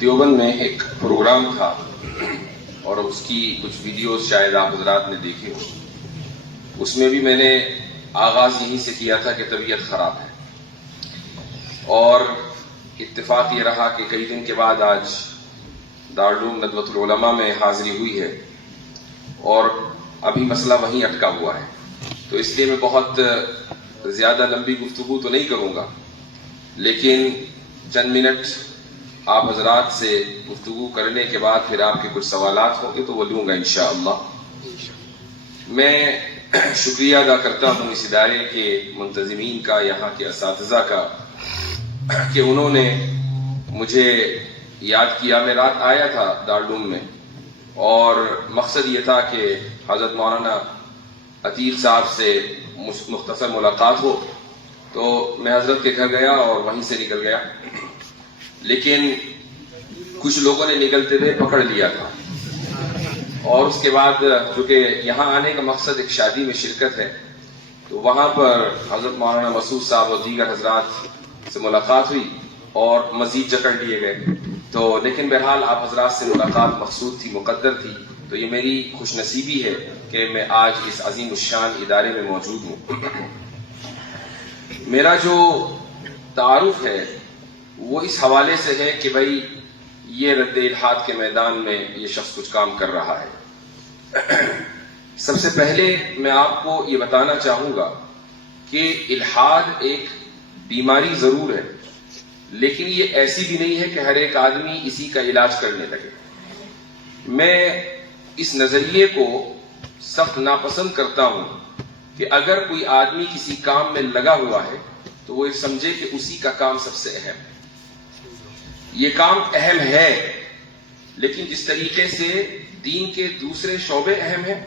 دیوبند میں ایک پروگرام تھا اور اس کی کچھ ویڈیوز شاید آپ حضرات نے دیکھے ہو. اس میں بھی میں نے آغاز یہیں سے کیا تھا کہ طبیعت خراب ہے، اور اتفاق یہ رہا کہ کئی دن کے بعد آج دارالعلوم ندوۃ العلماء میں حاضری ہوئی ہے اور ابھی مسئلہ وہیں اٹکا ہوا ہے. تو اس لیے میں بہت زیادہ لمبی گفتگو تو نہیں کروں گا، لیکن چند منٹ آپ حضرات سے گفتگو کرنے کے بعد پھر آپ کے کچھ سوالات ہوں گے تو وہ لوں گا انشاءاللہ. میں شکریہ ادا کرتا ہوں اس ادارے کے منتظمین کا، یہاں کے اساتذہ کا، کہ انہوں نے مجھے یاد کیا. میں رات آیا تھا دارالعلوم میں اور مقصد یہ تھا کہ حضرت مولانا عتیق صاحب سے مختصر ملاقات ہو، تو میں حضرت کے گھر گیا اور وہیں سے نکل گیا. لیکن کچھ لوگوں نے نکلتے ہوئے پکڑ لیا تھا، اور اس کے بعد چونکہ یہاں آنے کا مقصد ایک شادی میں شرکت ہے، تو وہاں پر حضرت مولانا مسعود صاحب اور دیگر حضرات سے ملاقات ہوئی اور مزید جکڑ لیے گئے. تو لیکن بہرحال آپ حضرات سے ملاقات مقصود تھی، مقدر تھی، تو یہ میری خوش نصیبی ہے کہ میں آج اس عظیم الشان ادارے میں موجود ہوں. میرا جو تعارف ہے وہ اس حوالے سے ہے کہ بھائی یہ رد الحاد کے میدان میں یہ شخص کچھ کام کر رہا ہے. سب سے پہلے میں آپ کو یہ بتانا چاہوں گا کہ الحاد ایک بیماری ضرور ہے، لیکن یہ ایسی بھی نہیں ہے کہ ہر ایک آدمی اسی کا علاج کرنے لگے. میں اس نظریے کو سخت ناپسند کرتا ہوں کہ اگر کوئی آدمی کسی کام میں لگا ہوا ہے تو وہ یہ سمجھے کہ اسی کا کام سب سے اہم ہے. یہ کام اہم ہے، لیکن جس طریقے سے دین کے دوسرے شعبے اہم ہیں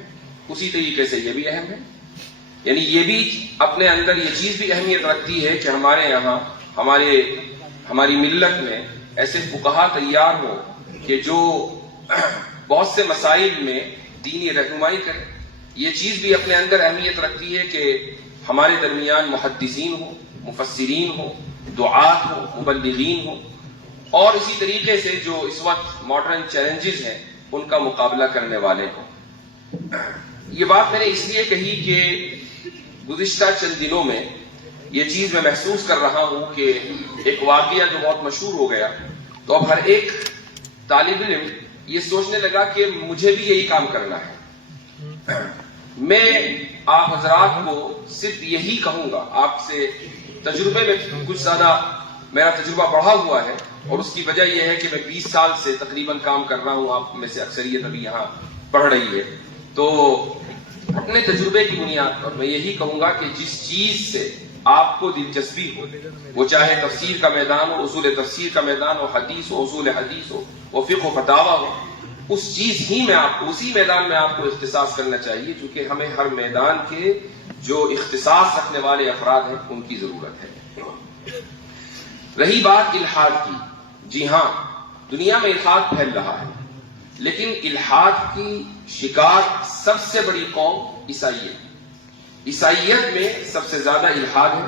اسی طریقے سے یہ بھی اہم ہے. یعنی یہ بھی اپنے اندر یہ چیز بھی اہمیت رکھتی ہے کہ ہمارے یہاں ہماری ملت میں ایسے فقہا تیار ہوں کہ جو بہت سے مسائل میں دینی رہنمائی کریں. یہ چیز بھی اپنے اندر اہمیت رکھتی ہے کہ ہمارے درمیان محدثین ہوں، مفسرین ہوں، دعات ہوں، مبلغین ہوں، اور اسی طریقے سے جو اس وقت ماڈرن چیلنجز ہیں ان کا مقابلہ کرنے والے ہوں. یہ بات میں نے اس لیے کہی کہ گزشتہ چند دنوں میں یہ چیز میں محسوس کر رہا ہوں کہ ایک واقعہ جو بہت مشہور ہو گیا، تو اب ہر ایک طالب علم یہ سوچنے لگا کہ مجھے بھی یہی کام کرنا ہے. میں آپ حضرات کو صرف یہی کہوں گا، آپ سے تجربے میں کچھ زیادہ میرا تجربہ بڑھا ہوا ہے، اور اس کی وجہ یہ ہے کہ میں 20 سال سے تقریباً کام کر رہا ہوں. آپ میں سے اکثریت ابھی یہاں پڑھ رہی ہے، تو اپنے تجربے کی بنیاد پر میں یہی کہوں گا کہ جس چیز سے آپ کو دلچسپی ہو، وہ چاہے تفسیر کا میدان ہو، اصول تفسیر کا میدان ہو، حدیث ہو، اصول حدیث ہو، وہ فقہ و فتاوی ہو، اس چیز ہی میں آپ کو، اسی میدان میں آپ کو اختصاص کرنا چاہیے، چونکہ ہمیں ہر میدان کے جو اختصاص رکھنے والے افراد ہیں ان کی ضرورت ہے. رہی بات الحاد کی، جی ہاں، دنیا میں الحاد پھیل رہا ہے، لیکن الحاد کی شکار سب سے بڑی قوم عیسائیت. عیسائیت میں سب سے زیادہ الحاد ہے.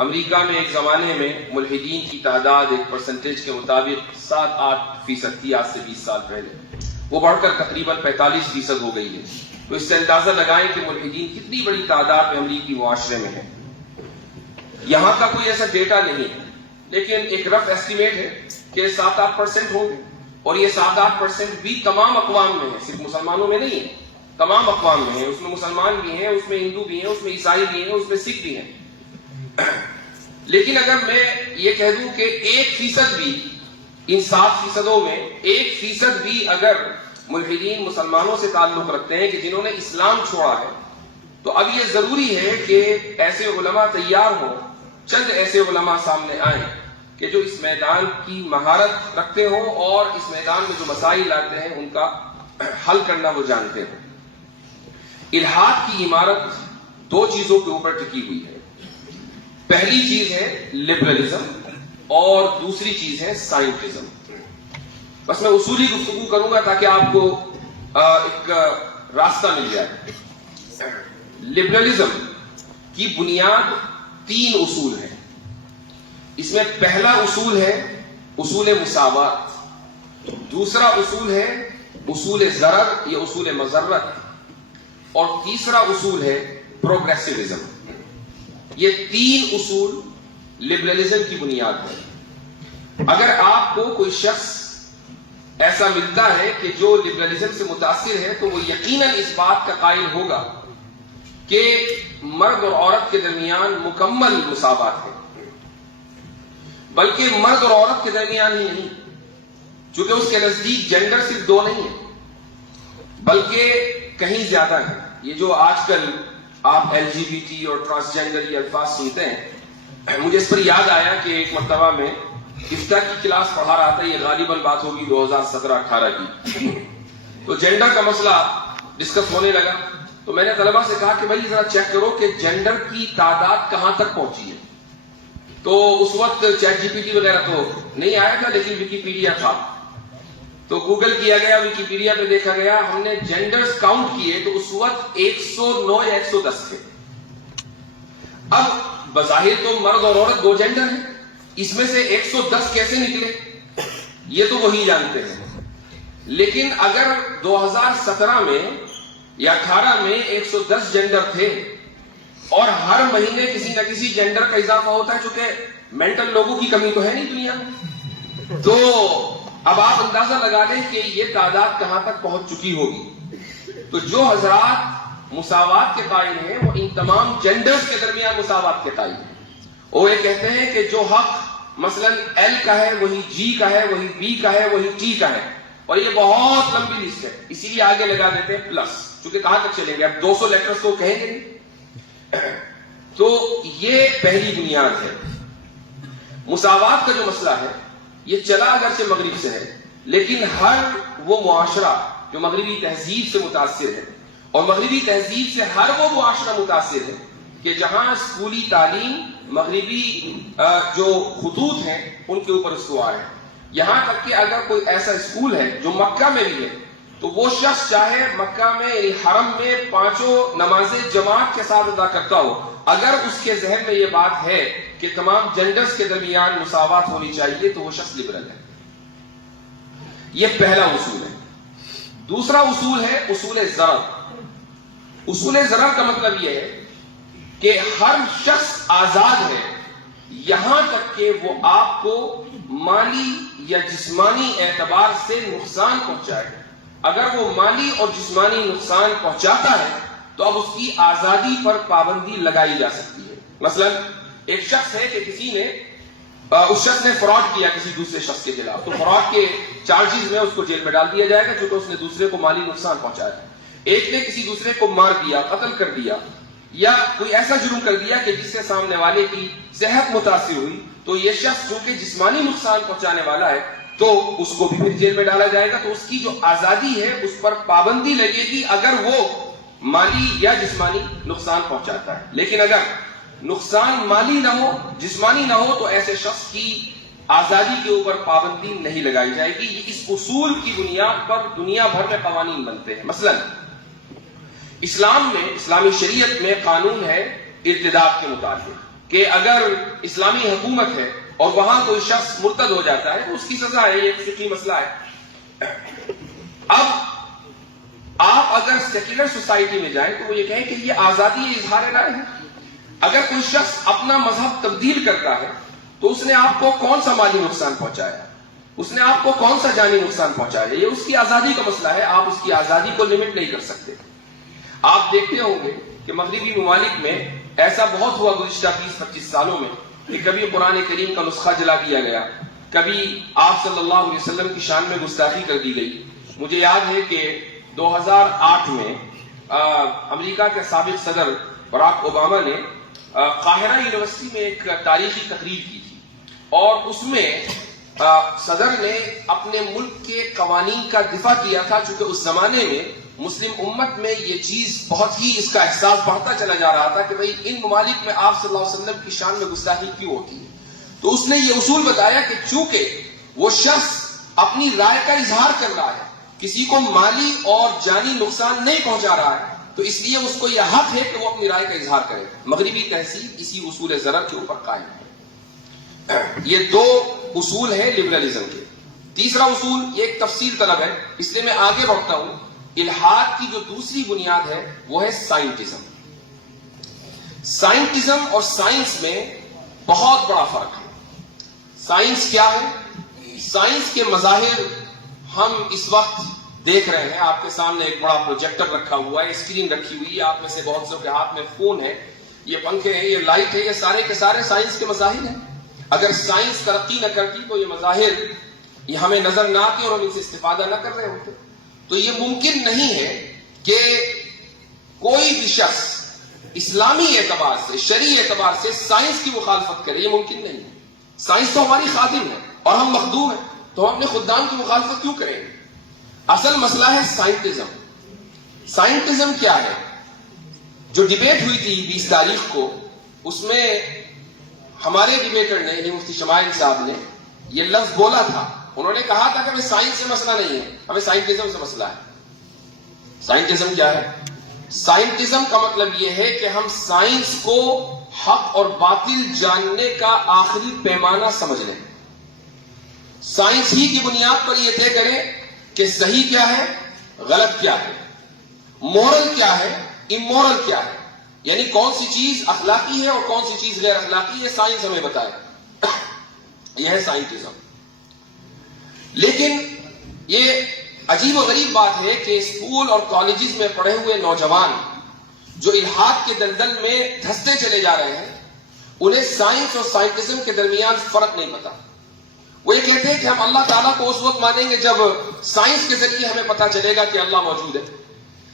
امریکہ میں ایک زمانے میں ملحدین کی تعداد ایک پرسنٹیج کے مطابق 7-8% تھی، آج سے 20 سال پہلے. وہ بڑھ کر تقریباً 45% ہو گئی ہے. تو اس سے اندازہ لگائیں کہ ملحدین کتنی بڑی تعداد میں امریکی معاشرے میں ہیں. یہاں کا کوئی ایسا ڈیٹا نہیں ہے، لیکن ایک رف ایسٹیمیٹ ہے کہ 7-8% ہوں گے، اور یہ 7-8% بھی تمام اقوام میں ہے، صرف مسلمانوں میں نہیں ہے، تمام اقوام میں ہیں. اس میں مسلمان بھی ہیں، اس میں ہندو بھی ہیں، اس میں عیسائی بھی ہیں، اس میں سکھ بھی ہیں. لیکن اگر میں یہ کہہ دوں کہ 1% بھی ان 7% میں 1% بھی اگر ملحدین مسلمانوں سے تعلق رکھتے ہیں کہ جنہوں نے اسلام چھوڑا ہے، تو اب یہ ضروری ہے کہ ایسے علماء تیار ہوں، چند ایسے علماء سامنے آئیں کہ جو اس میدان کی مہارت رکھتے ہوں اور اس میدان میں جو مسائل آتے ہیں ان کا حل کرنا وہ جانتے ہیں. الحاد کی عمارت 2 چیزوں کے اوپر ٹکی ہوئی ہے. پہلی چیز ہے لبرلزم اور دوسری چیز ہے سائنٹزم. بس میں اصولی گفتگو کروں گا تاکہ آپ کو ایک راستہ مل جائے. لبرلزم کی بنیاد 3 اصول ہیں. اس میں پہلا اصول ہے اصول مساوات. دوسرا اصول ہے اصول ضرر یا اصول مضرت، اور تیسرا اصول ہے پروگریسوزم۔ یہ تین اصول لبرلزم کی بنیاد ہے۔ اگر آپ کو کوئی شخص ایسا ملتا ہے کہ جو لبرلزم سے متاثر ہے تو وہ یقیناً اس بات کا قائل ہوگا کہ مرد اور عورت کے درمیان مکمل مساوات ہے، بلکہ مرد اور عورت کے درمیان ہی نہیں، چونکہ اس کے نزدیک جینڈر صرف دو نہیں ہے بلکہ کہیں زیادہ ہے۔ یہ جو آج کل آپ LGBT اور ٹرانسجینڈر یہ الفاظ سنتے ہیں، مجھے اس پر یاد آیا کہ ایک مرتبہ میں افتاء کی کلاس پڑھا رہا تھا، یہ غالباً بات ہوگی 2017-18 کی، تو جینڈر کا مسئلہ ڈسکس ہونے لگا، تو میں نے طلبہ سے کہا کہ بھائی ذرا چیک کرو کہ جینڈر کی تعداد کہاں تک پہنچی ہے۔ تو اس وقت چیٹ GPT وغیرہ تو نہیں آیا تھا، لیکن ویکیپیڈیا تھا، تو گوگل کیا گیا، ویکیپیڈیا پہ دیکھا گیا، ہم نے جینڈرز کاؤنٹ کیے تو اس وقت 109 یا 110 تھے۔ اب بظاہر تو مرد اور عورت دو جینڈر ہیں، اس میں سے 110 کیسے نکلے یہ تو وہی جانتے ہیں، لیکن اگر 2017 میں یا 18 میں 110 جینڈر تھے اور ہر مہینے کسی نہ کسی جینڈر کا اضافہ ہوتا ہے، چونکہ مینٹل لوگوں کی کمی تو ہے نہیں دنیا میں، تو اب آپ اندازہ لگا لیں کہ یہ تعداد کہاں تک پہنچ چکی ہوگی۔ تو جو حضرات مساوات کے قائل ہیں وہ ان تمام جینڈرز کے درمیان مساوات کے قائل ہیں۔ وہ یہ کہتے ہیں کہ جو حق مثلا L کا ہے وہی G کا ہے، وہی B کا ہے، وہی T کا ہے، اور یہ بہت لمبی لسٹ ہے، اسی لیے آگے لگا دیتے ہیں پلس، چونکہ کہاں تک چلیں گے، اب 200 لیٹرز کو کہیں گے نہیں۔ تو یہ پہلی بنیاد ہے۔ مساوات کا جو مسئلہ ہے یہ چلا اگرچہ مغرب سے ہے، لیکن ہر وہ معاشرہ جو مغربی تہذیب سے متاثر ہے، اور مغربی تہذیب سے ہر وہ معاشرہ متاثر ہے کہ جہاں اسکولی تعلیم مغربی جو خطوط ہیں ان کے اوپر استوار ہے، یہاں تک کہ اگر کوئی ایسا اسکول ہے جو مکہ میں بھی ہے تو وہ شخص چاہے مکہ میں یعنی حرم میں 5 نمازیں جماعت کے ساتھ ادا کرتا ہو، اگر اس کے ذہن میں یہ بات ہے کہ تمام جینڈرز کے درمیان مساوات ہونی چاہیے تو وہ شخص لبرل ہے۔ یہ پہلا اصول ہے۔ دوسرا اصول ہے اصول ضرر۔ اصول ضرر کا مطلب یہ ہے کہ ہر شخص آزاد ہے یہاں تک کہ وہ آپ کو مالی یا جسمانی اعتبار سے نقصان پہنچائے۔ اگر وہ مالی اور جسمانی نقصان پہنچاتا ہے تو اب اس کی آزادی پر پابندی لگائی جا سکتی ہے۔ مثلا ایک شخص ہے کہ کسی نے اس شخص نے فراڈ کیا کسی دوسرے شخص کے خلاف، تو فراڈ کے چارجز میں اس کو جیل میں ڈال دیا جائے گا کیونکہ اس نے دوسرے کو مالی نقصان پہنچایا ہے۔ ایک نے کسی دوسرے کو مار دیا، قتل کر دیا، یا کوئی ایسا جرم کر دیا کہ جس سے سامنے والے کی صحت متاثر ہوئی، تو یہ شخص جو کہ جسمانی نقصان پہنچانے والا ہے تو اس کو بھی پھر جیل میں ڈالا جائے گا۔ تو اس کی جو آزادی ہے اس پر پابندی لگے گی اگر وہ مالی یا جسمانی نقصان پہنچاتا ہے، لیکن اگر نقصان مالی نہ ہو جسمانی نہ ہو تو ایسے شخص کی آزادی کے اوپر پابندی نہیں لگائی جائے گی۔ اس اصول کی بنیاد پر دنیا بھر میں قوانین بنتے ہیں۔ مثلا اسلام میں، اسلامی شریعت میں قانون ہے ارتداد کے متعلق کہ اگر اسلامی حکومت ہے اور وہاں کوئی شخص مرتد ہو جاتا ہے تو اس کی سزا ہے، یہ ایک فقہی مسئلہ ہے۔ اب آپ اگر سیکولر سوسائٹی میں جائیں تو وہ یہ کہیں کہ یہ آزادی اظہار رائے ہے۔ اگر کوئی شخص اپنا مذہب تبدیل کرتا ہے تو اس نے آپ کو کون سا مالی نقصان پہنچایا، اس نے آپ کو کون سا جانی نقصان پہنچایا، یہ اس کی آزادی کا مسئلہ ہے، آپ اس کی آزادی کو لمٹ نہیں کر سکتے۔ آپ دیکھتے ہوں گے کہ مغربی ممالک میں ایسا بہت ہوا گزشتہ 20-25 سالوں میں کہ کبھی قرآن کریم کا نسخہ جلا دیا گیا، کبھی آپ صلی اللہ علیہ وسلم کی شان میں گستاخی کر دی گئی۔ مجھے یاد ہے کہ 2008 میں امریکہ کے سابق صدر براک اوباما نے قاہرہ یونیورسٹی میں ایک تاریخی تقریر کی تھی، اور اس میں صدر نے اپنے ملک کے قوانین کا دفاع کیا تھا، چونکہ اس زمانے میں مسلم امت میں یہ چیز بہت ہی اس کا احساس بڑھتا چلا جا رہا تھا کہ بھئی ان ممالک میں آپ صلی اللہ علیہ وسلم کی شان میں گستاخی کیوں ہوتی ہے۔ تو اس نے یہ اصول بتایا کہ چونکہ وہ شخص اپنی رائے کا اظہار کر رہا ہے، کسی کو مالی اور جانی نقصان نہیں پہنچا رہا ہے، تو اس لیے اس کو یہ حق ہے کہ وہ اپنی رائے کا اظہار کرے۔ مغربی تہذیب اسی اصول ضرر کے اوپر قائم ہے۔ یہ دو اصول ہیں لبرلزم کے۔ تیسرا اصول یہ ایک تفصیل طلب ہے، اس لیے میں آگے بڑھتا ہوں. الحاد کی جو دوسری بنیاد ہے وہ ہے سائنٹزم. سائنٹزم اور سائنس میں بہت بڑا فرق ہے. سائنس کیا ہے؟ سائنس کے مظاہر ہم اس وقت دیکھ رہے ہیں. آپ کے سامنے ایک بڑا پروجیکٹر رکھا ہوا ہے، اسکرین رکھی ہوئی ہے، آپ میں سے بہت سے کے ہاتھ میں فون ہے، یہ پنکھے ہیں، یہ لائٹ ہے، یہ سارے کے سارے سائنس کے مظاہر ہیں. اگر سائنس ترقی نہ کرتی تو یہ مظاہر یہ ہمیں نظر نہ آتے اور ہم ان سے استفادہ نہ کر رہے ہوتے. تو یہ ممکن نہیں ہے کہ کوئی بھی شخص اسلامی اعتبار سے، شرعی اعتبار سے سائنس کی مخالفت کرے. یہ ممکن نہیں ہے. سائنس تو ہماری خادم ہے اور ہم مخدوم ہیں، تو ہم اپنے خدام کی مخالفت کیوں کریں گے؟ اصل مسئلہ ہے سائنٹزم. سائنٹزم کیا ہے؟ جو ڈیبیٹ ہوئی تھی 20 تاریخ کو، اس میں ہمارے ڈیبیٹر نے یعنی مفتی شمائل صاحب نے یہ لفظ بولا تھا. انہوں نے کہا تھا کہ ہمیں سائنس سے مسئلہ نہیں ہے، ہمیں سائنٹزم سے مسئلہ ہے. سائنٹزم کیا ہے؟ سائنٹزم کا مطلب یہ ہے کہ ہم سائنس کو حق اور باطل جاننے کا آخری پیمانہ سمجھ لیں. سائنس ہی کی بنیاد پر یہ طے کریں کہ صحیح کیا ہے، غلط کیا ہے، مورل کیا ہے، امورل کیا ہے، یعنی کون سی چیز اخلاقی ہے اور کون سی چیز غیر اخلاقی ہے، سائنس ہمیں بتائے. یہ ہے سائنٹزم. لیکن یہ عجیب و غریب بات ہے کہ اسکول اور کالجز میں پڑھے ہوئے نوجوان جو الحاد کے دلدل میں دھستے چلے جا رہے ہیں، انہیں سائنس اور سائنٹزم کے درمیان فرق نہیں پتا. وہ یہ کہتے ہیں کہ ہم اللہ تعالیٰ کو اس وقت مانیں گے جب سائنس کے ذریعے ہمیں پتا چلے گا کہ اللہ موجود ہے.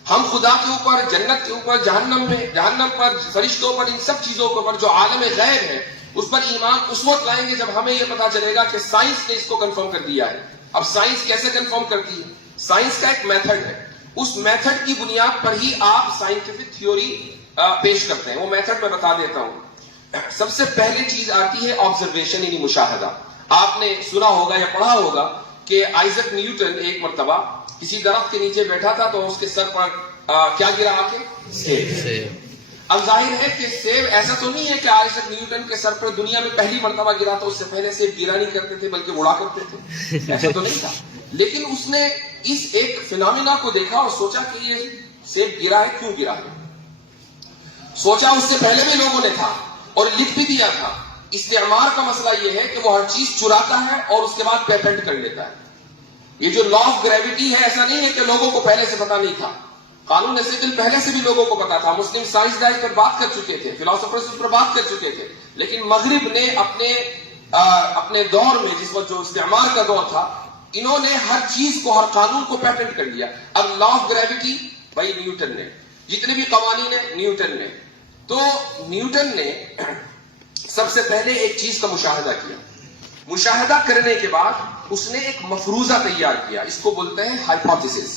ہم خدا کے اوپر، جنت کے اوپر، جہنم پر، فرشتوں پر، ان سب چیزوں کے اوپر جو عالم غیب ہے اس پر ایمان اس وقت لائیں گے جب ہمیں یہ پتا چلے گا کہ سائنس نے اس کو کنفرم کر دیا ہے. اب سائنس کیسے کنفرم کرتی ہے؟ سائنس کا ایک میتھڈ ہے، اس میتھڈ کی بنیاد پر ہی آپ سائنٹیفک تھیوری پیش کرتے ہیں. وہ میتھڈ میں بتا دیتا ہوں. سب سے پہلی چیز آتی ہے آبزرویشن یعنی مشاہدہ. آپ نے سنا ہوگا یا پڑھا ہوگا کہ آئزک نیوٹن ایک مرتبہ کسی درخت کے نیچے بیٹھا تھا تو اس کے سر پر کیا گرا آ کے؟ سیب. اب ظاہر ہے کہ سیب ایسا تو نہیں ہے کہ آئزک نیوٹن کے سر پر دنیا میں پہلی مرتبہ گرا تو اس سے پہلے سیب گرا نہیں کرتے تھے بلکہ اڑا کرتے تھے، ایسا تو نہیں تھا. لیکن اس نے اس ایک فینامینا کو دیکھا اور سوچا کہ یہ سیب گرا ہے، کیوں گرا ہے. سوچا اس سے پہلے بھی لوگوں نے تھا اور لکھ بھی دیا تھا. استعمار کا مسئلہ یہ ہے کہ وہ ہر چیز چراتا ہے اور اس کے بعد پیٹنٹ کر لیتا ہے. یہ جو لا آف گریوٹی ہے، ایسا نہیں ہے کہ لوگوں کو پہلے سے پتا نہیں تھا. قانون نسل پہلے سے بھی لوگوں کو پتا تھا. مسلم سائنسدان پر بات کر چکے تھے، فلاسفرز اس پر بات کر چکے تھے. لیکن مغرب نے اپنے دور میں، جس وقت جو استعمار کا دور تھا، انہوں نے ہر چیز کو، ہر قانون کو پیٹنٹ کر دیا. اب لا آف گریوٹی بھائی نیوٹن نے، جتنے بھی قوانین ہیں نیوٹن نے. تو نیوٹن نے سب سے پہلے ایک چیز کا مشاہدہ کیا. مشاہدہ کرنے کے بعد اس نے ایک مفروضہ تیار کیا، اس کو بولتے ہیں ہائپوتھیسس.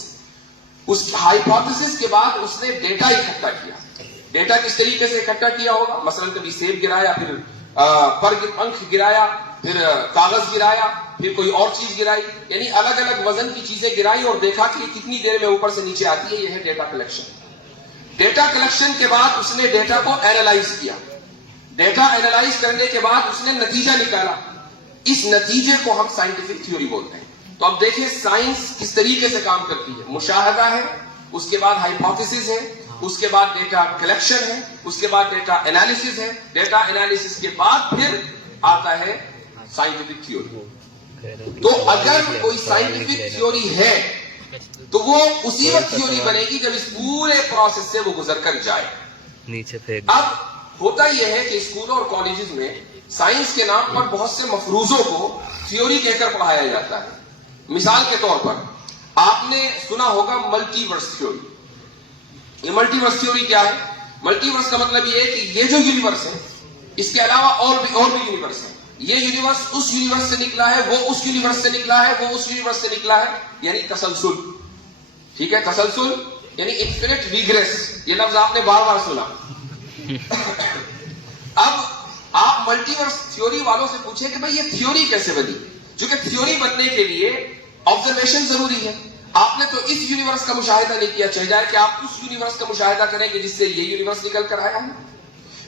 اس ہائپوتھیسس کے بعد اس نے ڈیٹا اکٹھا کیا. ڈیٹا کس طریقے سے اکٹھا کیا ہوگا؟ مثلا کبھی سیب گرایا، پھر پنکھ گرایا، پھر کاغذ گرایا، پھر کوئی اور چیز گرائی، یعنی الگ الگ وزن کی چیزیں گرائی اور دیکھا کہ یہ کتنی دیر میں اوپر سے نیچے آتی ہے. یہ ہے ڈیٹا کلیکشن. ڈیٹا کلیکشن کے بعد اس نے ڈیٹا کو اینالائز کیا. ڈیٹا اینالائز کرنے کے بعد اس نے نتیجہ نکالا. اس نتیجے کو ہم سائنٹیفک تھیوری بولتے ہیں. تو اب دیکھیں سائنس کس طریقے سے کام کرتی ہے. مشاہدہ ہے، اس کے بعد ہائپوتھیسس ہے، اس کے بعد ڈیٹا کلیکشن ہے، اس کے بعد ڈیٹا انالیسس ہے. ڈیٹا انالیسس کے بعد پھر آتا ہے سائنٹیفک تھیوری. تو اگر کوئی سائنٹیفک تھیوری ہے تو وہ اسی وقت تھیوری بنے گی جب اس پورے پروسیس سے وہ گزر کر جائے. اب ہوتا یہ ہے کہ اسکولوں اور کالجز میں سائنس کے نام پر بہت سے مفروضوں کو تھیوری کہہ کر پڑھایا جاتا ہے. مثال کے طور پر آپ نے سنا ہوگا ملٹی ورس تھیوری. یہ ملٹی ورس تھیوری کیا ہے؟ ملٹی ورس کا مطلب یہ ہے کہ یہ جو یونیورس ہے اس کے علاوہ اور بھی یونیورس ہیں. یہ یونیورس اس یونیورس سے نکلا ہے، وہ اس یونیورس سے نکلا ہے، وہ اس یونیورس سے نکلا ہے، یعنی تسلسل. ٹھیک ہے، تسلسل یعنی انفینٹ ریگریس. یہ لفظ آپ نے بار بار سنا. اب آپ ملٹی ورس تھیوری والوں سے پوچھیں کہ بھئی یہ تھیوری کیسے بنی؟ چونکہ تھیوری بننے کے لیے آبزرویشن ضروری ہے. آپ نے تو اس یونیورس کا مشاہدہ نہیں کیا، چاہے جائے کہ آپ اس یونیورس کا مشاہدہ کریں کہ جس سے یہ یونیورس نکل کر آیا ہے.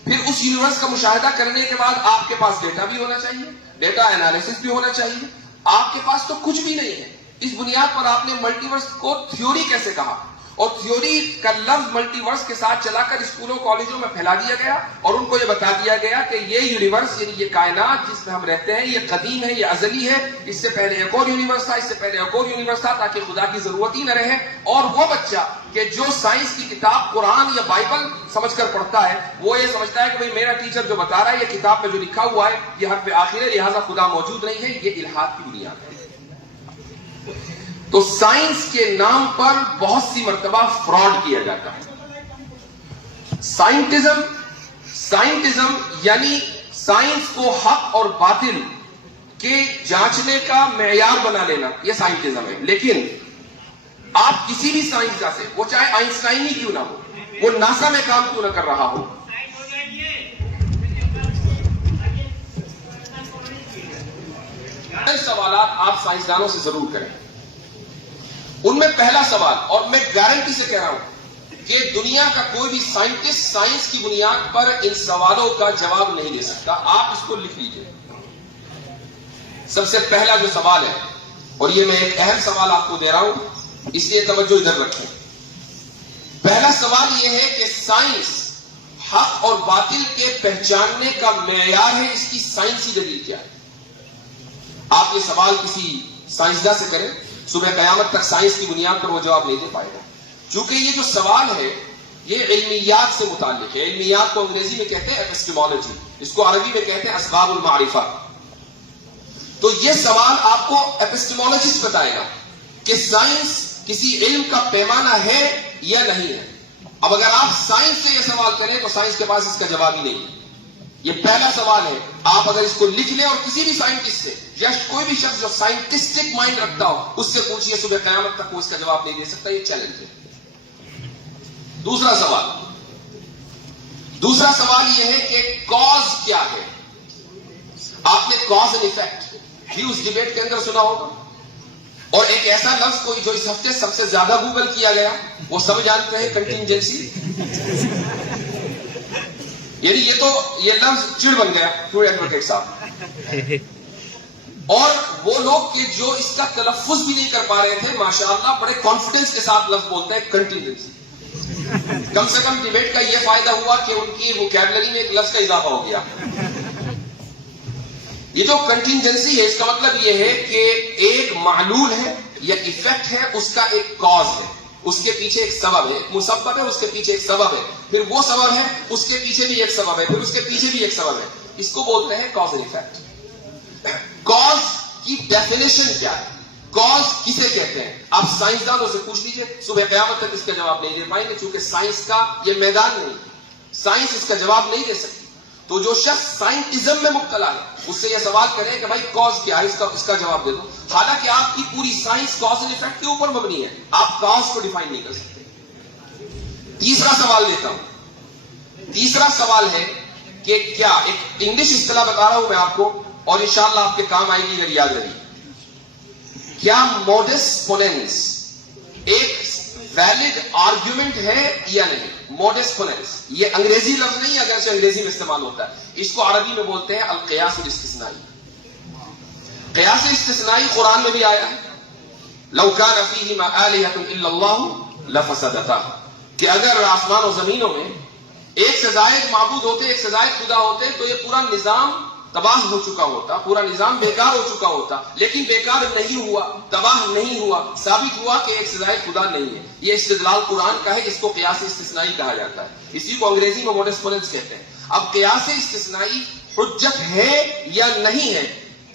پھر اس یونیورس کا مشاہدہ کرنے کے بعد آپ کے پاس ڈیٹا بھی ہونا چاہیے، ڈیٹا انالیسس بھی ہونا چاہیے. آپ کے پاس تو کچھ بھی نہیں ہے. اس بنیاد پر آپ نے ملٹیورس کو تھیوری کیسے کہا؟ اور تھیوری کا لفظ ملٹی ورس کے ساتھ چلا کر اسکولوں کالجوں میں پھیلا دیا گیا اور ان کو یہ بتا دیا گیا کہ یہ یونیورس یعنی یہ کائنات جس میں ہم رہتے ہیں یہ قدیم ہے، یہ ازلی ہے، اس سے پہلے ایک اور یونیورس تھا، اس سے پہلے ایک اور یونیورس تھا، تاکہ خدا کی ضرورت ہی نہ رہے. اور وہ بچہ کہ جو سائنس کی کتاب قرآن یا بائبل سمجھ کر پڑھتا ہے وہ یہ سمجھتا ہے کہ بھئی میرا ٹیچر جو بتا رہا ہے یہ کتاب میں جو لکھا ہوا ہے یہ حرف آخر ہے، لہٰذا خدا موجود نہیں ہے. یہ الحاد کی بنیاد ہے. تو سائنس کے نام پر بہت سی مرتبہ فراڈ کیا جاتا ہے. سائنٹزم یعنی سائنس کو حق اور باطل کے جانچنے کا معیار بنا لینا، یہ سائنٹزم ہے. لیکن آپ کسی بھی سائنسداں سے، وہ چاہے آئنسٹائن ہی کیوں نہ ہو، وہ ناسا میں کام کیوں نہ کر رہا ہو، سوالات آپ سائنسدانوں سے ضرور کریں. ان میں پہلا سوال، اور میں گارنٹی سے کہہ رہا ہوں کہ دنیا کا کوئی بھی سائنٹسٹ سائنس کی بنیاد پر ان سوالوں کا جواب نہیں دے سکتا. آپ اس کو لکھ لیجئے. سب سے پہلا جو سوال ہے، اور یہ میں ایک اہم سوال آپ کو دے رہا ہوں اس لیے توجہ ادھر رکھیں. پہلا سوال یہ ہے کہ سائنس حق اور باطل کے پہچاننے کا معیار ہے، اس کی سائنسی دلیل کیا ہے؟ آپ یہ سوال کسی سائنسداں سے کریں، صبح قیامت تک سائنس کی بنیاد پر وہ جواب نہیں دے پائے گا. کیونکہ یہ جو سوال ہے یہ علمیات سے متعلق ہے. علمیات کو انگریزی میں کہتے ہیں ایپسٹیمولوجی، اس کو عربی میں کہتے ہیں اسباب المعرفہ. تو یہ سوال آپ کو ایپسٹیمولوجسٹ بتائے گا کہ سائنس کسی علم کا پیمانہ ہے یا نہیں ہے. اب اگر آپ سائنس سے یہ سوال کریں تو سائنس کے پاس اس کا جواب ہی نہیں ہے. یہ پہلا سوال ہے. آپ اگر اس کو لکھ لیں اور کسی بھی سائنٹسٹ سے یا کوئی بھی شخص جو سائنٹسٹک مائنڈ رکھتا ہو اس سے پوچھئے، صبح قیامت تک وہ اس کا جواب نہیں دے سکتا. یہ چیلنج ہے. دوسرا سوال یہ ہے کہ کاز کیا ہے؟ آپ نے کاز اینڈ ایفیکٹ بھی اس ڈیبیٹ کے اندر سنا ہوگا. اور ایک ایسا لفظ کوئی جو اس ہفتے سب سے زیادہ گوگل کیا گیا، وہ سب جانتے ہیں، کنٹینجنسی. یعنی یہ لفظ چڑ بن گیا پورے ایڈوکیٹ صاحب. اور وہ لوگ کہ جو اس کا تلفظ بھی نہیں کر پا رہے تھے، ماشاءاللہ بڑے کانفیڈنس کے ساتھ لفظ بولتے ہیں کنٹینجنسی. کم سے کم ڈیبیٹ کا یہ فائدہ ہوا کہ ان کی ووکیبلری میں ایک لفظ کا اضافہ ہو گیا. یہ جو کنٹینجنسی ہے اس کا مطلب یہ ہے کہ ایک معلول ہے یا ایفیکٹ ہے، اس کا ایک کاز ہے، اس کے پیچھے ایک سبب ہے، ایک مسبب ہے، اس کے پیچھے ایک سبب ہے، پھر وہ سبب ہے، اس کے پیچھے بھی ایک سبب ہے، پھر اس کے پیچھے بھی ایک سبب ہے. اس کو بولتے ہیں کاز اینڈ ایفیکٹ. کاز کی ڈیفینیشن کیا ہے؟ کاز کسے کہتے ہیں؟ آپ سائنسدانوں سے پوچھ لیجئے، صبح قیامت تک اس کا جواب نہیں دے پائیں گے، چونکہ سائنس کا یہ میدان نہیں، سائنس اس کا جواب نہیں دے سکتی. تو جو شخص سائنٹزم میں مبتلا ہے اس سے یہ سوال کریں کہ بھائی کاز کیا ہے، اس کا جواب دے دو. حالانکہ آپ کی پوری سائنس کاز اینڈ ایفیکٹ کے اوپر مبنی ہے، آپ کاز کو ڈیفائن نہیں کر سکتے. تیسرا سوال لیتا ہوں. تیسرا سوال ہے کہ کیا، ایک انگلش اصطلاح بتا رہا ہوں میں آپ کو اور انشاءاللہ آپ کے کام آئے گی اگر یاد رہی. کیا موڈس پوننس ایک ویلڈ آرگیومنٹ ہے یا نہیں؟ موڈس پوننس یہ انگریزی لفظ نہیں، اگرچہ انگریزی میں استعمال ہوتا ہے. اس کو عربی میں بولتے ہیں القیاس الاستثنائی. قیاس استثنائی قرآن میں بھی آیا ہے، لو کان فیہما آلہۃ الا اللہ لفسدتا، کہ اگر آسمان و زمینوں میں ایک سے زائد معبود ہوتے، ایک سے زائد خدا ہوتے تو یہ پورا نظام تباہ ہو چکا ہوتا، پورا نظام بیکار ہو چکا ہوتا. لیکن بیکار نہیں ہوا، تباہ نہیں ہوا، ثابت ہوا کہ ایک سے زائد خدا نہیں ہے. یہ استدلال قرآن کا ہے، اس کو قیاس استثنائی کہا جاتا ہے. اسی کو انگریزی میں موڈس پوننس کہتے ہیں. اب قیاس استثنائی حجت ہے یا نہیں ہے؟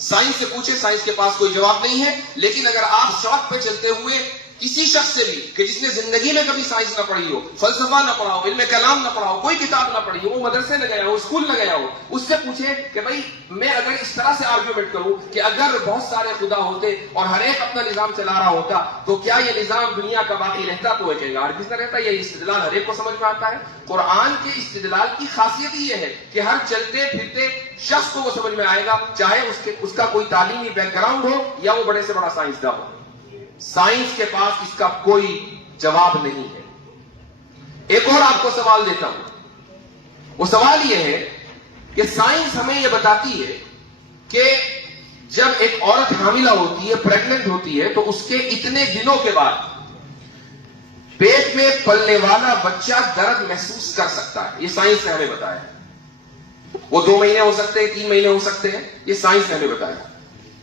سائنس سے پوچھے، سائنس کے پاس کوئی جواب نہیں ہے. لیکن اگر آپ سڑک پہ چلتے ہوئے کسی شخص سے بھی کہ جس نے زندگی میں کبھی سائنس نہ پڑھی ہو، فلسفہ نہ پڑھا ہو، علم کلام نہ پڑھا ہو، کوئی کتاب نہ پڑھی ہو، وہ مدرسے نہ گیا ہو، اسکول نہ گیا ہو، اس سے پوچھے کہ بھائی میں اگر اس طرح سے آرگیومنٹ کروں کہ اگر بہت سارے خدا ہوتے اور ہر ایک اپنا نظام چلا رہا ہوتا تو کیا یہ نظام دنیا کا باقی رہتا؟ تو وہ کہے گا ہرگز نہ رہتا. یہ استدلال ہر ایک کو سمجھ میں آتا ہے. قرآن کے استدلال کی خاصیت یہ ہے کہ ہر چلتے پھرتے شخص کو وہ سمجھ میں آئے گا، چاہے اس کا کوئی تعلیمی بیک گراؤنڈ ہو یا وہ بڑے سے بڑا سائنسداں ہو. سائنس کے پاس اس کا کوئی جواب نہیں ہے. ایک اور آپ کو سوال دیتا ہوں. وہ سوال یہ ہے کہ سائنس ہمیں یہ بتاتی ہے کہ جب ایک عورت حاملہ ہوتی ہے، پریگننٹ ہوتی ہے، تو اس کے اتنے دنوں کے بعد پیٹ میں پلنے والا بچہ درد محسوس کر سکتا ہے. یہ سائنس نے ہمیں بتایا ہے. وہ 2 مہینے ہو سکتے ہیں، 3 مہینے ہو سکتے ہیں، یہ سائنس نے ہمیں بتایا.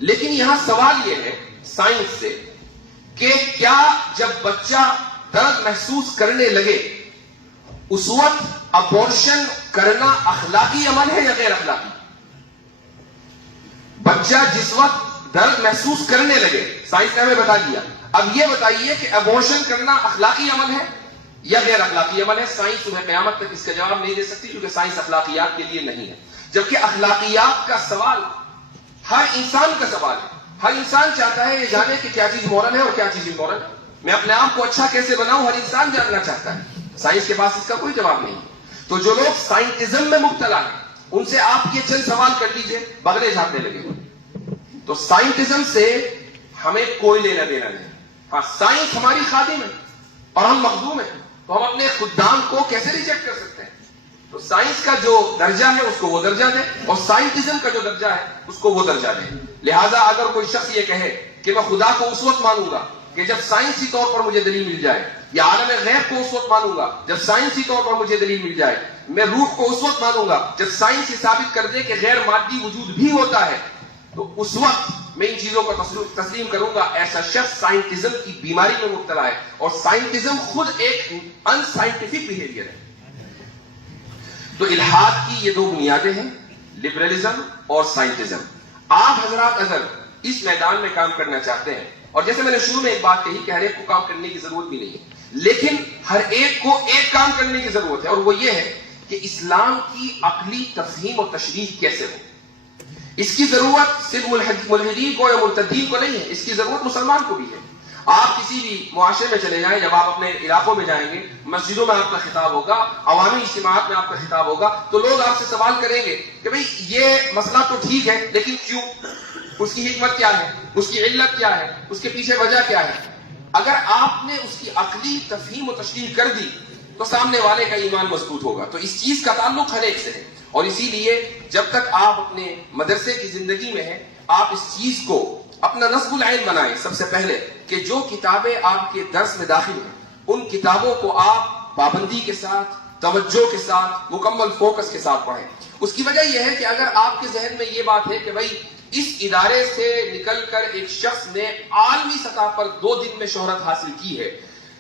لیکن یہاں سوال یہ ہے سائنس سے کہ کیا جب بچہ درد محسوس کرنے لگے اس وقت ابورشن کرنا اخلاقی عمل ہے یا غیر اخلاقی؟ بچہ جس وقت درد محسوس کرنے لگے، سائنس نے ہمیں بتا دیا. اب یہ بتائیے کہ ابورشن کرنا اخلاقی عمل ہے یا غیر اخلاقی عمل ہے؟ سائنس تمہیں قیامت تک اس کا جواب نہیں دے سکتی، کیونکہ سائنس اخلاقیات کے لیے نہیں ہے. جبکہ اخلاقیات کا سوال ہر انسان کا سوال ہے. ہر انسان چاہتا ہے یہ جانے کہ کیا چیز مورل ہے اور کیا چیز امورل ہے. میں اپنے آپ کو اچھا کیسے بناؤں، ہر انسان جاننا چاہتا ہے. سائنس کے پاس اس کا کوئی جواب نہیں. تو جو لوگ سائنٹزم میں مبتلا ہیں ان سے آپ یہ چند سوال کر لیجئے، بغلے جھاڑنے لگے. تو سائنٹزم سے ہمیں کوئی لینا دینا نہیں. ہاں، سائنس ہماری خادم ہے اور ہم مخدوم ہیں، تو ہم اپنے خدام کو کیسے ریجیکٹ کر سکتے ہیں؟ تو سائنس کا جو درجہ ہے اس کو وہ درجہ دیں، اور سائنٹزم کا جو درجہ ہے اس کو وہ درجہ دیں. لہذا اگر کوئی شخص یہ کہے کہ میں خدا کو اس وقت مانوں گا کہ جب سائنسی طور پر مجھے دلیل مل جائے، یا عالم غیب کو اس وقت مانوں گا جب سائنسی طور پر مجھے دلیل مل جائے، میں روح کو اس وقت مانوں گا جب سائنس یہ ثابت کر دے کہ غیر مادی وجود بھی ہوتا ہے، تو اس وقت میں ان چیزوں کو تسلیم کروں گا. ایسا شخص سائنٹزم کی بیماری میں مبتلا ہے، اور سائنٹزم خود ایک ان سائنٹیفک بیہیویئر ہے. تو الحاد کی یہ 2 بنیادیں ہیں، لبرلزم اور سائنٹزم. آپ حضرات اگر اس میدان میں کام کرنا چاہتے ہیں، اور جیسے میں نے شروع میں ایک بات کہی کہ ہر ایک کو کام کرنے کی ضرورت بھی نہیں ہے، لیکن ہر ایک کو ایک کام کرنے کی ضرورت ہے، اور وہ یہ ہے کہ اسلام کی عقلی تفہیم اور تشریح کیسے ہو. اس کی ضرورت صرف ملحدین کو یا مرتدین کو نہیں ہے، اس کی ضرورت مسلمان کو بھی ہے. آپ کسی بھی معاشرے میں چلے جائیں، جب آپ اپنے علاقوں میں جائیں گے، مسجدوں میں آپ کا خطاب ہوگا، عوامی اجتماعات میں آپ کا خطاب ہوگا، تو لوگ آپ سے سوال کریں گے کہ بھئی یہ مسئلہ تو ٹھیک ہے لیکن کیوں؟ اس کی حکمت کیا ہے؟ اس کی علت کیا ہے؟ اس کے پیچھے وجہ کیا ہے؟ اگر آپ نے اس کی عقلی تفہیم و تشریح کر دی تو سامنے والے کا ایمان مضبوط ہوگا. تو اس چیز کا تعلق ہر ایک سے ہے، اور اسی لیے جب تک آپ اپنے مدرسے کی زندگی میں ہیں، آپ اس چیز کو اپنا نصب العین بنائیں. سب سے پہلے کہ جو کتابیں آپ کے درس میں داخل ہیں ان کتابوں کو آپ پابندی کے ساتھ، توجہ کے ساتھ، مکمل فوکس کے ساتھ پڑھیں. اس کی وجہ یہ ہے کہ اگر آپ کے ذہن میں یہ بات ہے کہ بھئی اس ادارے سے نکل کر ایک شخص نے عالمی سطح پر 2 دن میں شہرت حاصل کی ہے،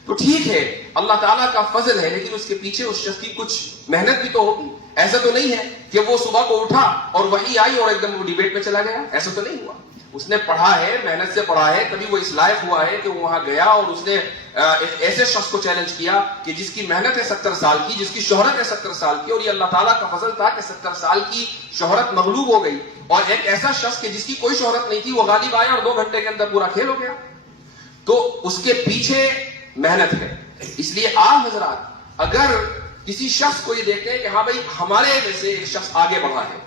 تو ٹھیک ہے، اللہ تعالیٰ کا فضل ہے، لیکن اس کے پیچھے اس شخص کی کچھ محنت بھی تو ہوگی. ایسا تو نہیں ہے کہ وہ صبح کو اٹھا اور وہی آئی اور ایک دم وہ ڈیبیٹ میں چلا گیا. ایسا تو نہیں ہوا. اس نے پڑھا ہے، محنت سے پڑھا ہے، تبھی وہ اس لائق ہوا ہے کہ وہ وہاں گیا اور اس نے ایک ایسے شخص کو چیلنج کیا کہ جس کی محنت ہے 70 سال کی، جس کی شہرت ہے 70 سال کی، اور یہ اللہ تعالیٰ کا فضل تھا کہ 70 سال کی شہرت مغلوب ہو گئی، اور ایک ایسا شخص کہ جس کی کوئی شہرت نہیں تھی وہ غالب آیا اور 2 گھنٹے کے اندر پورا کھیل ہو گیا. تو اس کے پیچھے محنت ہے. اس لیے آپ حضرات اگر کسی شخص کو یہ دیکھتے ہیں کہ ہاں بھائی ہمارے میں سے ایک شخص آگے بڑھا ہے،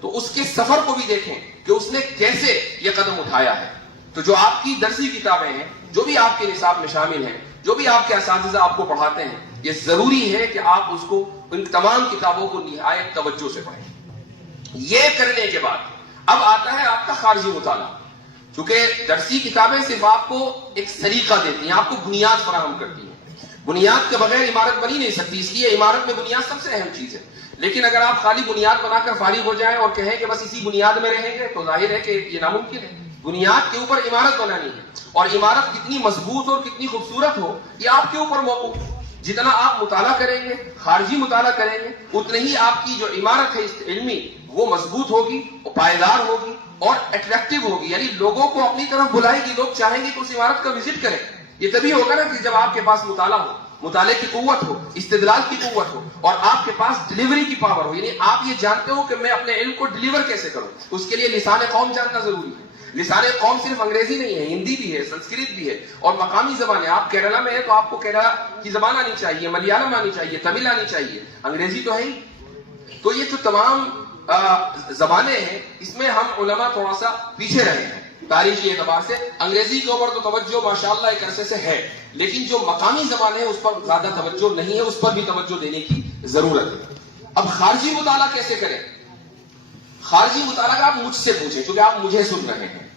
تو اس کے سفر کو بھی دیکھیں کہ اس نے کیسے یہ قدم اٹھایا ہے. تو جو آپ کی درسی کتابیں ہیں، جو بھی آپ کے نصاب میں شامل ہیں، جو بھی آپ کے اساتذہ آپ کو پڑھاتے ہیں، یہ ضروری ہے کہ آپ اس کو، ان تمام کتابوں کو نہایت توجہ سے پڑھیں. یہ کرنے کے بعد اب آتا ہے آپ کا خارجی مطالعہ. چونکہ درسی کتابیں صرف آپ کو ایک طریقہ دیتی ہیں، آپ کو بنیاد فراہم کرتی ہیں. بنیاد کے بغیر عمارت بنی نہیں سکتی، اس لیے عمارت میں بنیاد سب سے اہم چیز ہے. لیکن اگر آپ خالی بنیاد بنا کر فارغ ہو جائیں اور کہیں کہ بس اسی بنیاد میں رہیں گے تو ظاہر ہے کہ یہ ناممکن ہے. بنیاد کے اوپر عمارت بنانی ہے، اور عمارت کتنی مضبوط اور کتنی خوبصورت ہو یہ آپ کے اوپر موقوف ہے. جتنا آپ مطالعہ کریں گے، خارجی مطالعہ کریں گے، اتنی ہی آپ کی جو عمارت ہے علمی وہ مضبوط ہوگی، پائیدار ہوگی اور اٹریکٹیو ہوگی. یعنی لوگوں کو اپنی طرف بلائے گی، لوگ چاہیں گے کہ اس عمارت کا وزٹ کریں. یہ تبھی ہوگا نا کہ جب آپ کے پاس مطالعہ ہو، مطالعے کی قوت ہو، استدلال کی قوت ہو، اور آپ کے پاس ڈیلیوری کی پاور ہو. یعنی آپ یہ جانتے ہو کہ میں اپنے علم کو ڈیلیور کیسے کروں. اس کے لیے لسان قوم جاننا ضروری ہے. لسان قوم صرف انگریزی نہیں ہے، ہندی بھی ہے، سنسکرت بھی ہے، اور مقامی زبانیں. آپ کیرلا میں ہیں تو آپ کو کیرلا کی زبان آنی چاہیے، ملیالم آنی چاہیے، تمل آنی چاہیے، انگریزی تو ہے ہی. تو یہ جو تمام زبانیں ہیں اس میں ہم علماء تھوڑا سا پیچھے رہے ہیں تاریخی اعتبار سے. انگریزی کے اوپر تو توجہ ماشاءاللہ ایک عرصے سے ہے، لیکن جو مقامی زبانیں ہیں اس پر زیادہ توجہ نہیں ہے، اس پر بھی توجہ دینے کی ضرورت ہے. اب خارجی مطالعہ کیسے کریں؟ خارجی مطالعہ کا آپ مجھ سے پوچھیں کیونکہ آپ مجھے سن رہے ہیں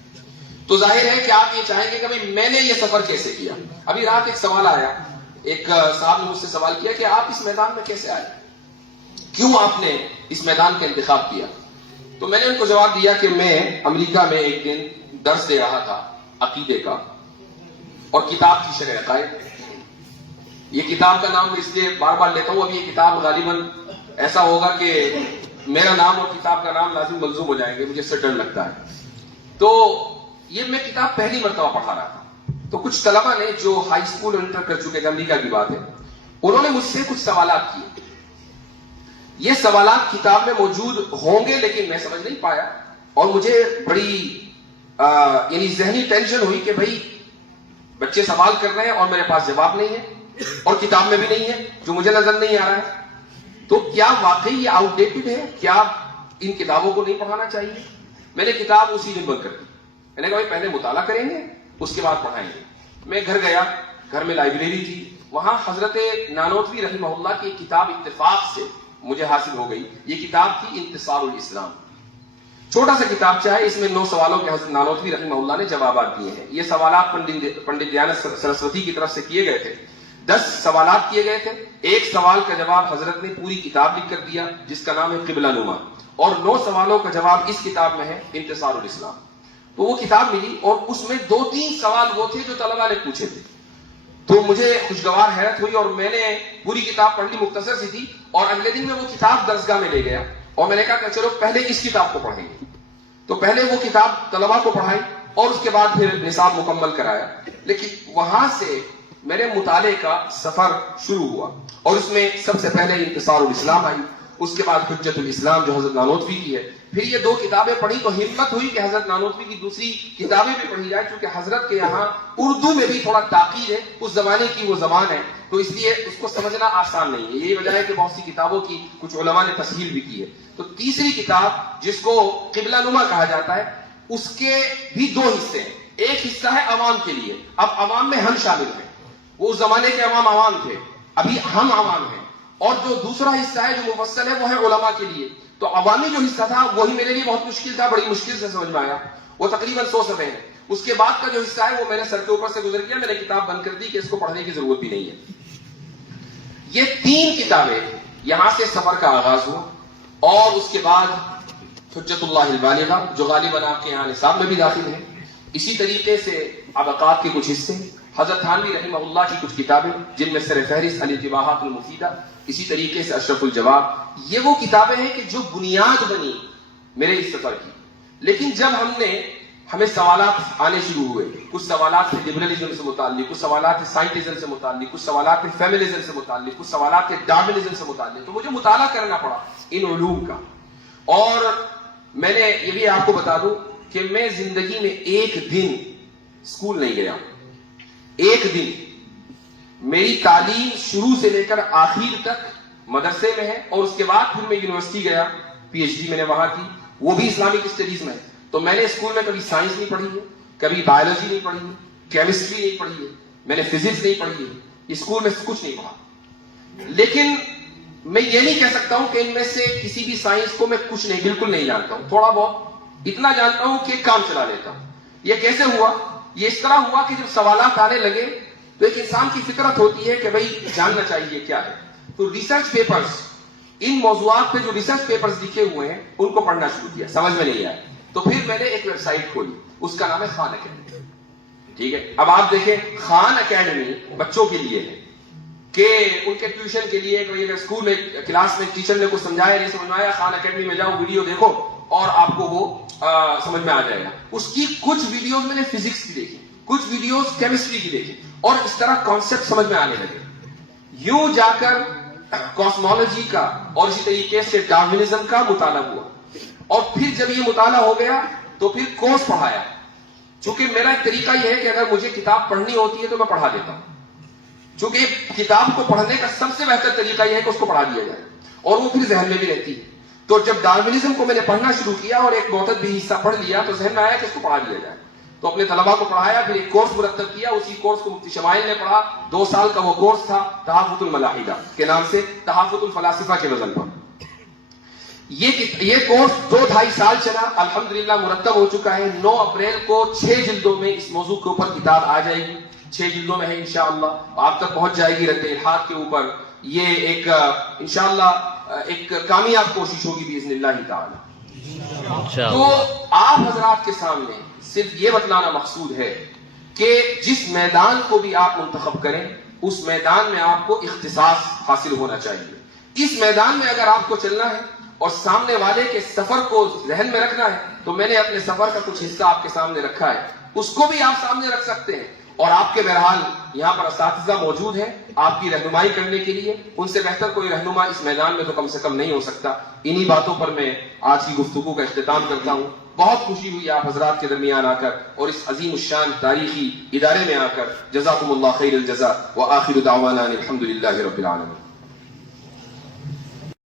تو ظاہر ہے کہ آپ یہ چاہیں گے کہ بھائی میں نے یہ سفر کیسے کیا. ابھی رات ایک سوال آیا, ایک صاحب نے مجھ سے سوال کیا کہ آپ اس میدان میں کیسے آئے, کیوں آپ نے اس میدان کا انتخاب کیا. تو میں نے ان کو جواب دیا کہ میں امریکہ میں ایک دن درس دے رہا تھا عقیدے کا اور کتاب کی شرح عقائد. یہ کتاب کا نام میں اس لیے بار بار لیتا ہوں, اب یہ کتاب غالباً ایسا ہوگا کہ میرا نام اور کتاب کا نام لازم ملزوم ہو جائیں گے, مجھے اس سے ڈر لگتا ہے. تو یہ میں کتاب پہلی مرتبہ پڑھا رہا تھا, تو کچھ طلبہ نے جو ہائی اسکول اور انٹر کر چکے تھے, امریکہ کی بات ہے, انہوں نے مجھ سے کچھ سوالات کیے. یہ سوالات کتاب میں موجود ہوں گے لیکن میں سمجھ نہیں پایا, اور مجھے بڑی یعنی ذہنی ٹینشن ہوئی کہ بھائی بچے سوال کر رہے ہیں اور میرے پاس جواب نہیں ہے اور کتاب میں بھی نہیں ہے جو مجھے نظر نہیں آ رہا ہے. تو کیا واقعی یہ آؤٹ ڈیٹڈ ہے, کیا ان کتابوں کو نہیں پڑھانا چاہیے. میں نے کتاب اسی دن بند کر دی. میں نے کہا بھائی پہلے مطالعہ کریں گے اس کے بعد پڑھائیں گے. میں گھر گیا, گھر میں لائبریری تھی, وہاں حضرت نانوتوی رحمہ اللہ کی ایک کتاب اتفاق سے مجھے حاصل ہو گئی. یہ کتاب تھی انتصار الاسلام, چھوٹا سا کتابچہ ہے, اس میں 9 سوالوں کے حضرت نانوتوی رحمہ اللہ نے جوابات دیے ہیں. یہ سوالات پنڈت دیانت سرسوتی کی طرف سے کیے گئے تھے. 10 سوالات کیے گئے تھے, ایک سوال کا جواب حضرت نے پوری کتاب لکھ کر دیا جس کا نام ہے قبلہ نما, اور 9 سوالوں کا جواب اس کتاب میں ہے انتصار الاسلام. تو وہ کتاب ملی اور اس میں 2-3 سوال وہ تھے جو طلبہ نے پوچھے تھے. تو مجھے خوشگوار حیرت ہوئی اور میں نے پوری کتاب پڑھ لی, مختصر سی تھی, اور اگلے دن میں وہ کتاب درسگاہ میں لے گیا اور میں نے کہا کہ چلو پہلے اس کتاب کو پڑھیں گے. تو پہلے وہ کتاب طلبہ کو پڑھائی اور اس کے بعد پھر نصاب مکمل کرایا. لیکن وہاں سے میرے مطالعے کا سفر شروع ہوا اور اس میں سب سے پہلے انتصار الاسلام آئی, اس کے بعد حجت الاسلام جو حضرت نانوتوی کی ہے. پھر یہ 2 کتابیں پڑھی تو ہمت ہوئی کہ حضرت نانوتوی کی دوسری کتابیں بھی پڑھی جائے, کیونکہ حضرت کے یہاں اردو میں بھی تھوڑا تاکید ہے, اس زمانے کی وہ زبان ہے, تو اس لیے اس کو سمجھنا آسان نہیں ہے. یہی وجہ ہے کہ بہت سی کتابوں کی کچھ علماء نے تصحیح بھی کی ہے. تو تیسری کتاب جس کو قبلہ نما کہا جاتا ہے, اس کے بھی 2 حصے ہیں. ایک حصہ ہے عوام کے لیے, اب عوام میں ہم شامل ہیں, وہ اس زمانے کے عوام تھے, ابھی ہم عوام ہیں. اور جو دوسرا حصہ ہے جو مفصل ہے وہ ہے علماء کے لیے. تو عوامی جو حصہ تھا وہی میرے لیے بہت مشکل تھا, بڑی مشکل سے سمجھ میں آیا, وہ تقریباً 100 صفحے ہیں. اس کے بعد کا جو حصہ ہے وہ میں نے سر کے اوپر سے گزر کیا, میں نے کتاب بند کر دی کہ اس کو پڑھنے کی ضرورت بھی نہیں ہے. یہ 3 کتابیں یہاں سے سفر کا آغاز ہوا, اور اس کے بعد حجت اللہ البالغہ جو غالباً آپ کے یہاں نصاب میں بھی داخل ہے. اسی طریقے سے ابقات کے کچھ حصے, حضرت تھانوی رحمہ اللہ کی کچھ کتابیں جن میں سر فہرست الانتباہات المفیدہ, اسی طریقے سے اشرف الجواب. یہ وہ کتابیں ہیں کہ جو بنیاد بنی میرے اس سفر کی. لیکن جب ہمیں سوالات آنے شروع ہوئے, کچھ سوالات تھے لبرلزم سے متعلق, کچھ سوالات تھے سائنٹزم سے متعلق, کچھ سوالات تھے فیمنزم سے متعلق, کچھ سوالات تھے ڈارونزم سے متعلق, تو مجھے مطالعہ کرنا پڑا ان علوم کا. اور میں نے یہ بھی آپ کو بتا دوں کہ میں زندگی میں ایک دن اسکول نہیں گیا. ایک دن میری تعلیم شروع سے لے کر آخر تک مدرسے میں ہے, اور اس کے بعد پھر میں یونیورسٹی گیا, پی ایچ ڈی میں نے وہاں کی, وہ بھی اسلامک اسٹڈیز میں ہے. تو میں نے اسکول میں کبھی سائنس نہیں پڑھی ہے, کبھی بایولوجی نہیں پڑھی ہے, کیمسٹری نہیں پڑھی ہے, میں نے فزکس نہیں پڑھی ہے, اسکول میں کچھ نہیں پڑھا. لیکن میں یہ نہیں کہہ سکتا ہوں کہ ان میں سے کسی بھی سائنس کو میں کچھ نہیں, بالکل نہیں جانتا ہوں. تھوڑا بہت اتنا جانتا ہوں کہ کام چلا لیتا ہوں. یہ کیسے ہوا؟ یہ اس طرح ہوا کہ جب سوالات آنے لگے تو ایک انسان کی فطرت ہوتی ہے کہ بھئی جاننا چاہیے کیا ہے. تو ریسرچ پیپرز, ان موضوعات پہ جو ریسرچ پیپرز لکھے ہوئے ہیں ان کو پڑھنا شروع کیا, سمجھ میں نہیں آیا. تو پھر میں نے ایک ویب سائٹ کھولی, اس کا نام ہے خان اکیڈمی. ٹھیک ہے, اب آپ دیکھیں خان اکیڈمی بچوں کے لیے ہے کہ ان کے ٹیوشن کے لیے, اگر اسکول میں کلاس میں ٹیچر نے کچھ سمجھایا نہیں سمجھ میں آیا, خان اکیڈمی میں جاؤ, ویڈیو دیکھو اور آپ کو وہ سمجھ میں آ جائے گا. اس کی کچھ ویڈیوز میں نے فزکس کی دیکھی, کچھ ویڈیوز کیمسٹری کی دیکھی, اور اس طرح کانسیپٹ سمجھ میں آنے لگے. یوں جا کر کاسمولوجی کا اور اسی طریقے سے ڈارونزم کا مطالعہ ہوا, اور پھر جب یہ مطالعہ ہو گیا تو پھر کورس پڑھایا. چونکہ میرا ایک طریقہ یہ ہے کہ اگر مجھے کتاب پڑھنی ہوتی ہے تو میں پڑھا دیتا ہوں, چونکہ کتاب کو پڑھنے کا سب سے بہتر طریقہ یہ ہے کہ اس کو پڑھا دیا جائے اور وہ پھر ذہن میں بھی رہتی ہے. تو جب ڈارونزم کو میں نے پڑھنا شروع کیا اور ایک معتد بھی حصہ پڑھ لیا تو ذہن میں آیا کہ اس کو پڑھا دیا جائے. تو اپنے طلباء کو پڑھایا, پھر ایک کورس مرتب کیا, اسی کورس کو مفتی شمائل نے پڑھا. 2 سال کا وہ کورس تھا تحافظ الملاحدہ کے نام سے, تحافظ الفلاسفہ کے وزن پر. یہ کورس 2-2.5 سال چلا، الحمدللہ مرتب ہو چکا ہے. 9 اپریل کو 6 جلدوں میں اس موضوع کے اوپر کتاب آ جائے گی. 6 جلدوں میں ہے انشاءاللہ، آپ تک پہنچ جائے گی رد الحاد کے اوپر. یہ ایک انشاءاللہ ایک کامیاب کوشش ہوگی باذن اللہ تعالی. تو آپ حضرات کے سامنے صرف یہ بتلانا مقصود ہے کہ جس میدان کو بھی آپ منتخب کریں اس میدان میں آپ کو اختصاص حاصل ہونا چاہیے. اس میدان میں اگر آپ کو چلنا ہے اور سامنے والے کے سفر کو ذہن میں رکھنا ہے تو میں نے اپنے سفر کا کچھ حصہ آپ کے سامنے رکھا ہے، اس کو بھی آپ سامنے رکھ سکتے ہیں. اور آپ کے بہرحال یہاں پر اساتذہ موجود ہیں آپ کی رہنمائی کرنے کے لیے. ان سے بہتر کوئی رہنما اس میدان میں تو کم سے کم نہیں ہو سکتا. انہی باتوں پر میں آج کی گفتگو کا اختتام کرتا ہوں. بہت خوشی ہوئی آپ حضرات کے درمیان آ کر اور اس عظیم الشان تاریخی ادارے میں آ کر. جزاکم اللہ خیر الجزاء وآخر دعوانا الحمد للہ رب العالمین.